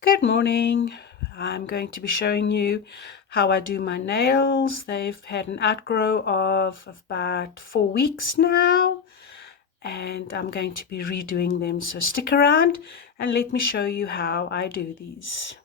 Good morning. I'm going to be showing you how I do my nails. They've had an outgrow of about 4 weeks now, and I'm going to be redoing them. So stick around and let me show you how I do these.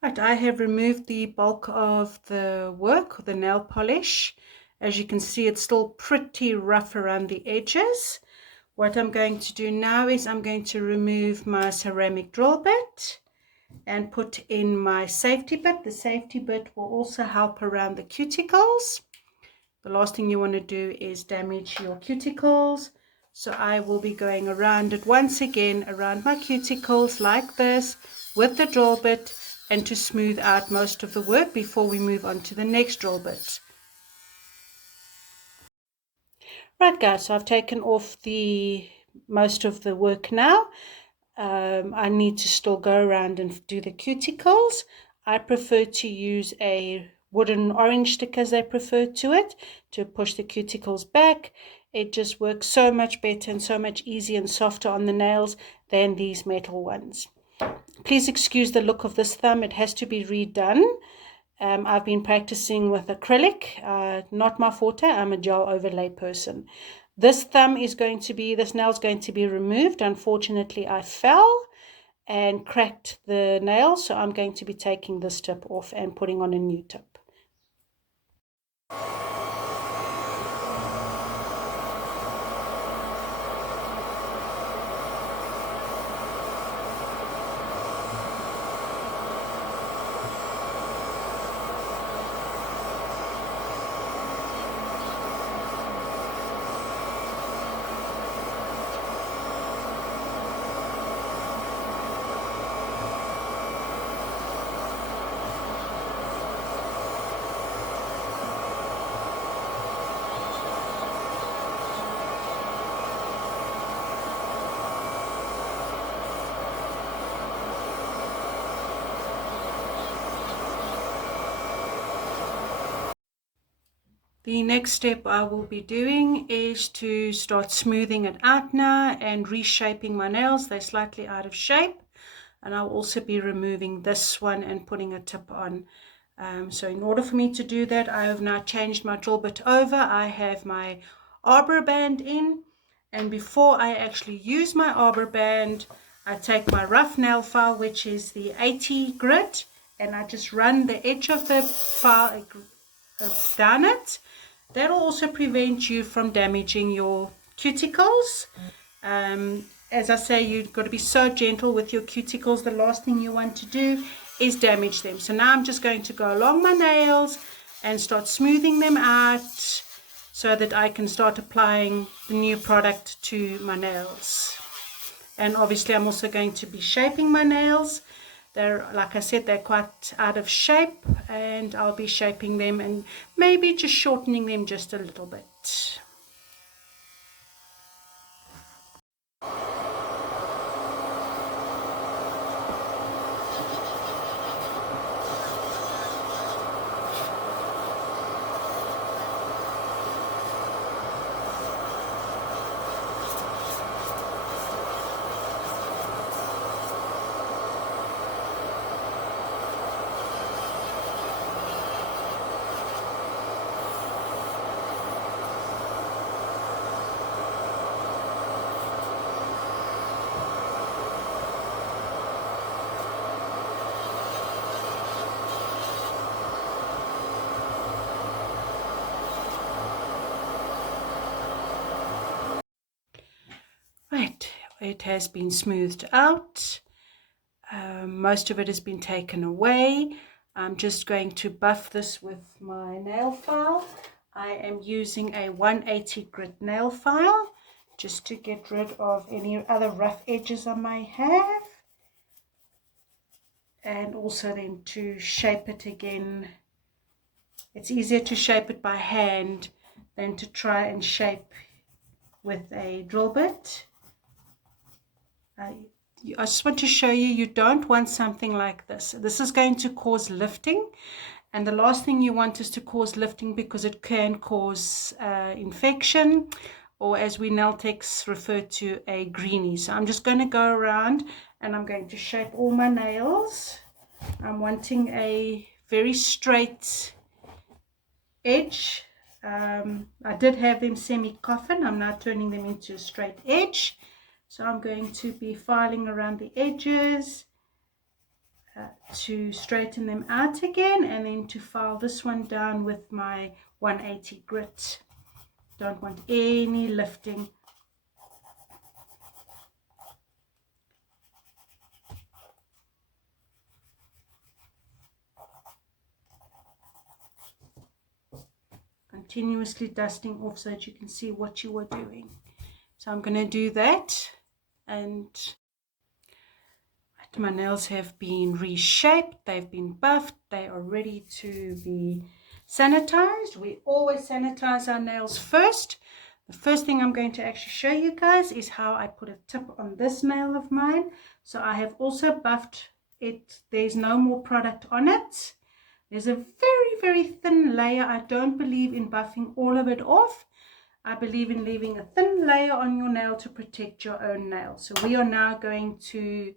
Right, I have removed the bulk of the work, the nail polish. As you can see, it's still pretty rough around the edges. What I'm going to do now is I'm going to remove my ceramic drill bit and put in my safety bit. The safety bit will also help around the cuticles. The last thing you want to do is damage your cuticles. So I will be going around it once again, around my cuticles like this with the drill bit, and to smooth out most of the work before we move on to the next drill bit. Right guys, so I've taken off the most of the work now. I need to still go around and do the cuticles. I prefer to use a wooden orange stick, as they prefer to it, to push the cuticles back. It just works so much better and so much easier and softer on the nails than these metal ones. Please excuse the look of this thumb. It has to be redone. I've been practicing with acrylic, not my forte. I'm a gel overlay person. This nail is going to be removed. Unfortunately, I fell and cracked the nail, so I'm going to be taking this tip off and putting on a new tip. The next step I will be doing is to start smoothing it out now and reshaping my nails. They're slightly out of shape, and I'll also be removing this one and putting a tip on. So in order for me to do that, I have now changed my drill bit over. I have my arbor band in, and before I actually use my arbor band, I take my rough nail file, which is the 80 grit, and I just run the edge of the file down it. That'll also prevent you from damaging your cuticles. As I say, you've got to be so gentle with your cuticles. The last thing you want to do is damage them. So now I'm just going to go along my nails and start smoothing them out so that I can start applying the new product to my nails. And obviously I'm also going to be shaping my nails. They're, like I said, they're quite out of shape, and I'll be shaping them and maybe just shortening them just a little bit. Right, it has been smoothed out. Most of it has been taken away. I'm just going to buff this with my nail file. I am using a 180 grit nail file just to get rid of any other rough edges I may have. and also then to shape it again. It's easier to shape it by hand than to try and shape with a drill bit. I just want to show you, you don't want something like this. This is going to cause lifting, and the last thing you want is to cause lifting, because it can cause infection, or as we nail techs refer to, a greenie. So I'm just going to go around and I'm going to shape all my nails. I'm wanting a very straight edge. I did have them semi-coffin. I'm now turning them into a straight edge. So I'm going to be filing around the edges to straighten them out again, and then to file this one down with my 180 grit. Don't want any lifting. Continuously dusting off so that you can see what you are doing. So I'm going to do that, and my nails have been reshaped, they've been buffed, they are ready to be sanitized. We always sanitize our nails first. The first thing I'm going to actually show you guys is how I put a tip on this nail of mine. So I have also buffed it. There's no more product on it. There's a very thin layer. I don't believe in buffing all of it off. I believe in leaving a thin layer on your nail to protect your own nail. So we are now going to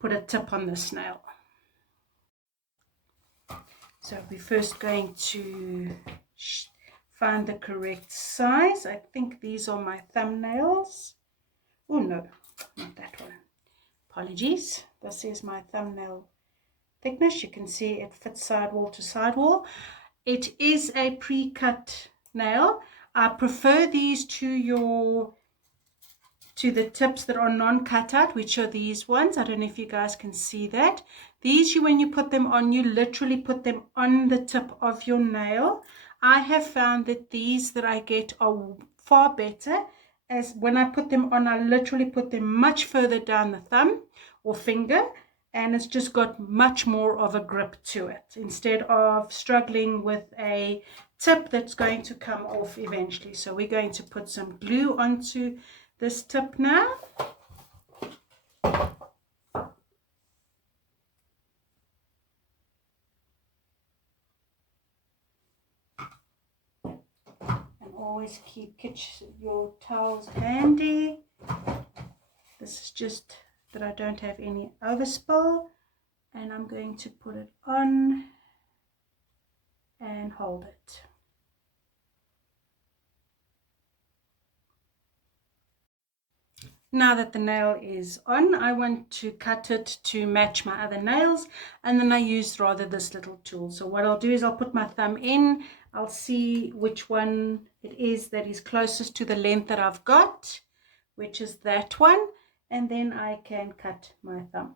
put a tip on this nail. So we're first going to find the correct size. I think these are my thumbnails. Oh no, not that one. Apologies. This is my thumbnail thickness. You can see it fits sidewall to sidewall. It is a pre-cut nail. I prefer these to the tips that are non-cut out, which are these ones. I don't know if you guys can see that. These, when you put them on, you literally put them on the tip of your nail. I have found that these that I get are far better, as when I put them on, I literally put them much further down the thumb or finger, and it's just got much more of a grip to it, instead of struggling with a tip that's going to come off eventually. So we're going to put some glue onto this tip now. And always keep your towels handy. This is just that I don't have any overspill, and I'm going to put it on and hold it. Now that the nail is on, I want to cut it to match my other nails, and then I use rather this little tool. So what I'll do is I'll put my thumb in, I'll see which one it is that is closest to the length that I've got, which is that one, and then I can cut my thumb.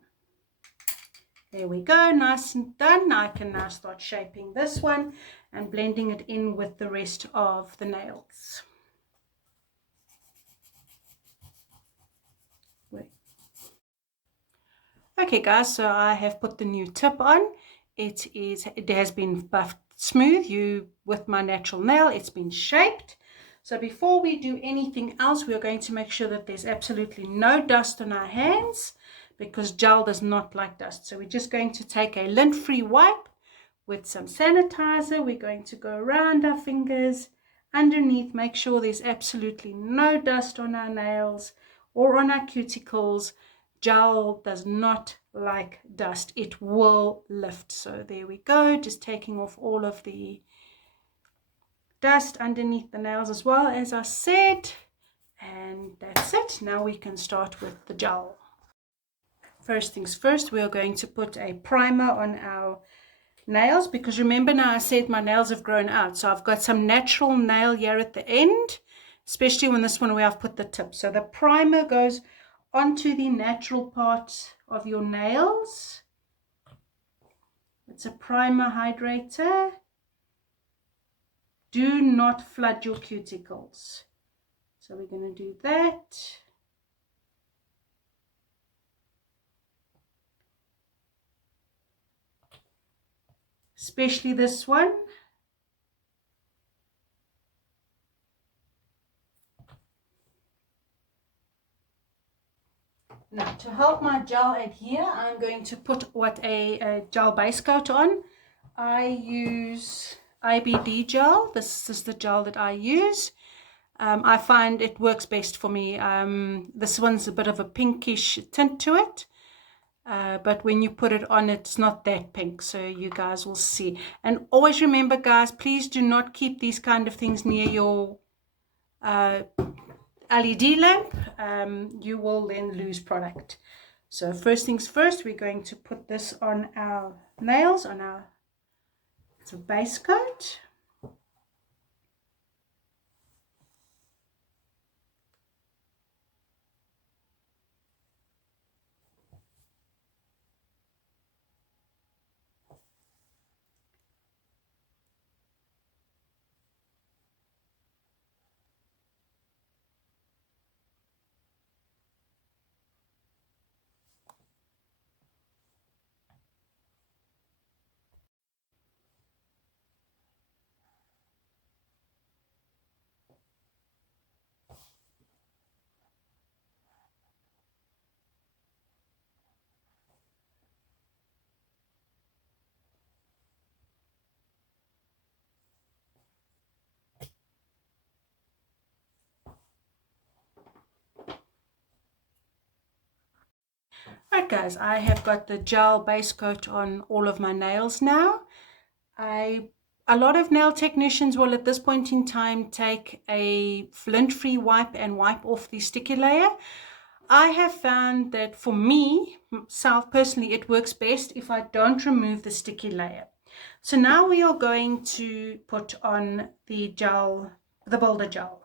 There we go, nice and done. I can now start shaping this one and blending it in with the rest of the nails. Okay guys, so I have put the new tip on. It has been buffed smooth. With my natural nail, it's been shaped. So before we do anything else, we are going to make sure that there's absolutely no dust on our hands, because gel does not like dust. So we're just going to take a lint-free wipe with some sanitizer. We're going to go around our fingers, underneath, make sure there's absolutely no dust on our nails or on our cuticles. Gel does not like dust. It will lift. So there we go, just taking off all of the dust underneath the nails as well, as I said, and that's it. Now we can start with the gel. First things first, we are going to put a primer on our nails, because remember now I said my nails have grown out, so I've got some natural nail here at the end, especially when this one where I've put the tip. So the primer goes onto the natural part of your nails. It's a primer hydrator. Do not flood your cuticles. So we're going to do that. especially this one. Now, to help my gel adhere, I'm going to put what a gel base coat on. I use IBD gel. This is the gel that I use. I find it works best for me. This one's a bit of a pinkish tint to it. But when you put it on, it's not that pink, so you guys will see. And always remember, guys, please do not keep these kind of things near your LED lamp. You will then lose product. So first things first, we're going to put this on our nails, on our base coat. Right, guys, I have got the gel base coat on all of my nails now. A lot of nail technicians will at this point in time take a lint-free wipe and wipe off the sticky layer. I have found that for me, myself personally, it works best if I don't remove the sticky layer. So now we are going to put on the gel, the Builder gel.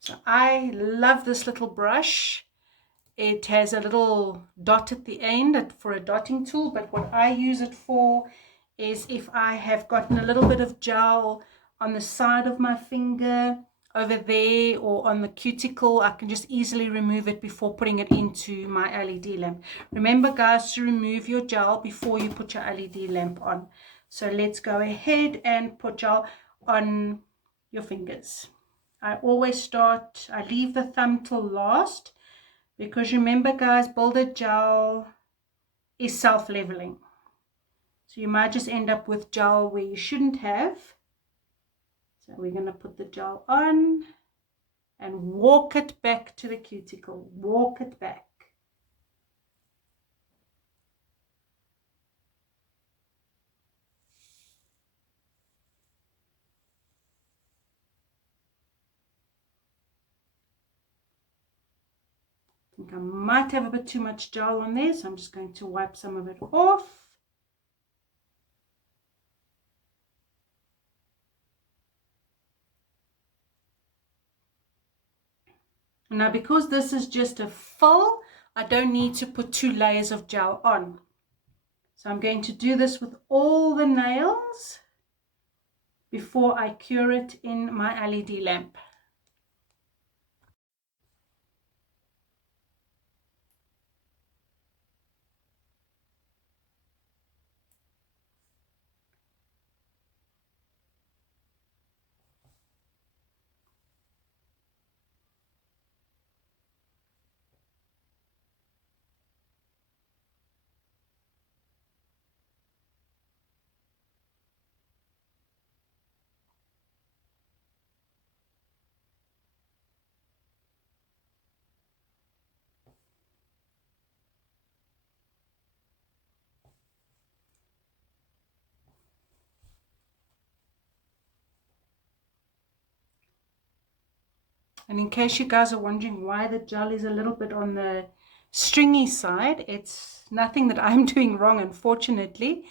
So I love this little brush. It has a little dot at the end for a dotting tool, but what I use it for is if I have gotten a little bit of gel on the side of my finger, over there, or on the cuticle, I can just easily remove it before putting it into my LED lamp. Remember, guys, to remove your gel before you put your LED lamp on. So let's go ahead and put gel on your fingers. I always start, I leave the thumb till last, because remember, guys, Builder gel is self-leveling. So you might just end up with gel where you shouldn't have. So we're going to put the gel on and walk it back to the cuticle. Walk it back. I think I might have a bit too much gel on there, so I'm just going to wipe some of it off. Now, because this is just a fill, I don't need to put 2 layers of gel on. So I'm going to do this with all the nails before I cure it in my LED lamp. And in case you guys are wondering why the gel is a little bit on the stringy side, it's nothing that I'm doing wrong, unfortunately.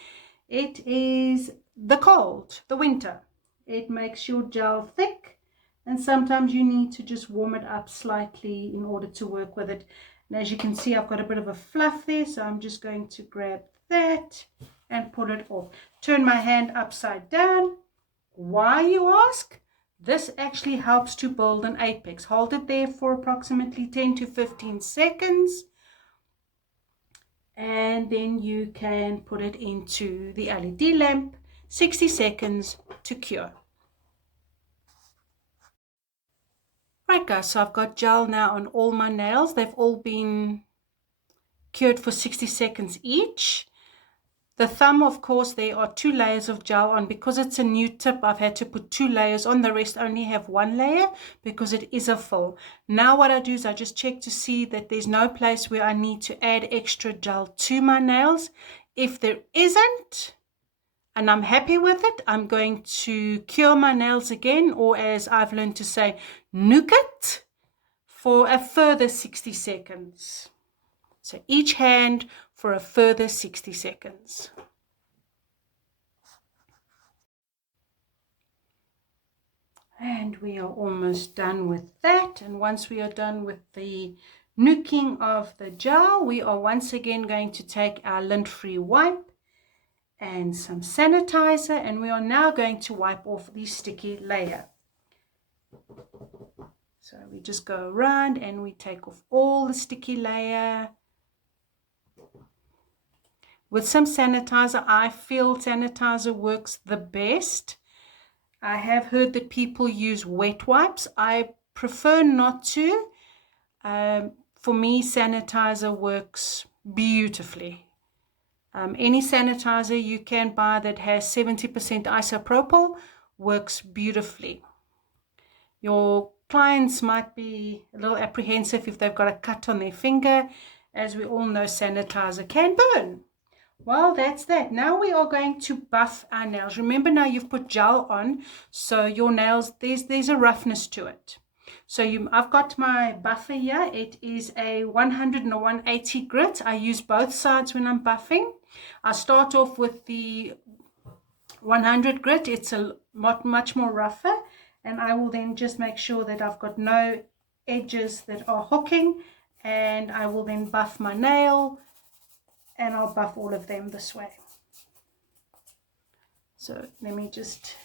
It is the cold, the winter. It makes your gel thick, and sometimes you need to just warm it up slightly in order to work with it. And as you can see, I've got a bit of a fluff there, so I'm just going to grab that and pull it off. Turn my hand upside down. Why, you ask? This actually helps to build an apex. Hold it there for approximately 10 to 15 seconds. and then you can put it into the LED lamp, 60 seconds to cure. Right guys, so I've got gel now on all my nails. They've all been cured for 60 seconds each. The thumb, of course, there are 2 layers of gel on. Because it's a new tip, I've had to put 2 layers on. The rest only have 1 layer because it is a fill. Now what I do is I just check to see that there's no place where I need to add extra gel to my nails. If there isn't, and I'm happy with it, I'm going to cure my nails again, or as I've learned to say, nuke it for a further 60 seconds. So each hand for a further 60 seconds. And we are almost done with that. And once we are done with the nuking of the gel, we are once again going to take our lint-free wipe and some sanitizer, and we are now going to wipe off the sticky layer. So we just go around and we take off all the sticky layer. With some sanitizer, I feel sanitizer works the best. I have heard that people use wet wipes. I prefer not to. For me, sanitizer works beautifully. Any sanitizer you can buy that has 70% isopropyl works beautifully. Your clients might be a little apprehensive if they've got a cut on their finger. As we all know, sanitizer can burn. Well, that's that. Now we are going to buff our nails. Remember, now you've put gel on, so your nails, there's a roughness to it. So I've got my buffer here. It is a 100 and a 180 grit. I use both sides when I'm buffing. I start off with the 100 grit. It's a much more rougher, and I will then just make sure that I've got no edges that are hooking, and I will then buff my nail, and I'll buff all of them this way. So let me just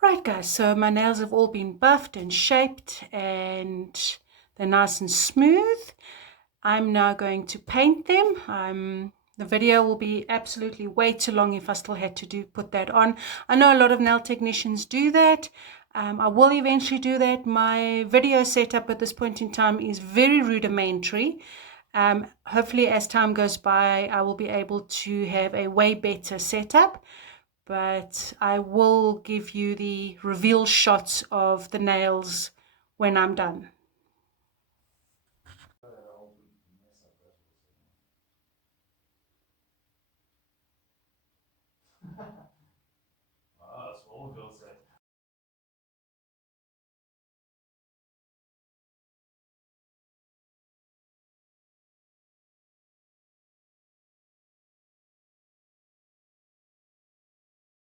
right guys, so my nails have all been buffed and shaped and they're nice and smooth. I'm now going to paint them. The video will be absolutely way too long if I still had to put that on. I know a lot of nail technicians do that. I will eventually do that. My video setup at this point in time is very rudimentary. Hopefully as time goes by, I will be able to have a way better setup. But I will give you the reveal shots of the nails when I'm done.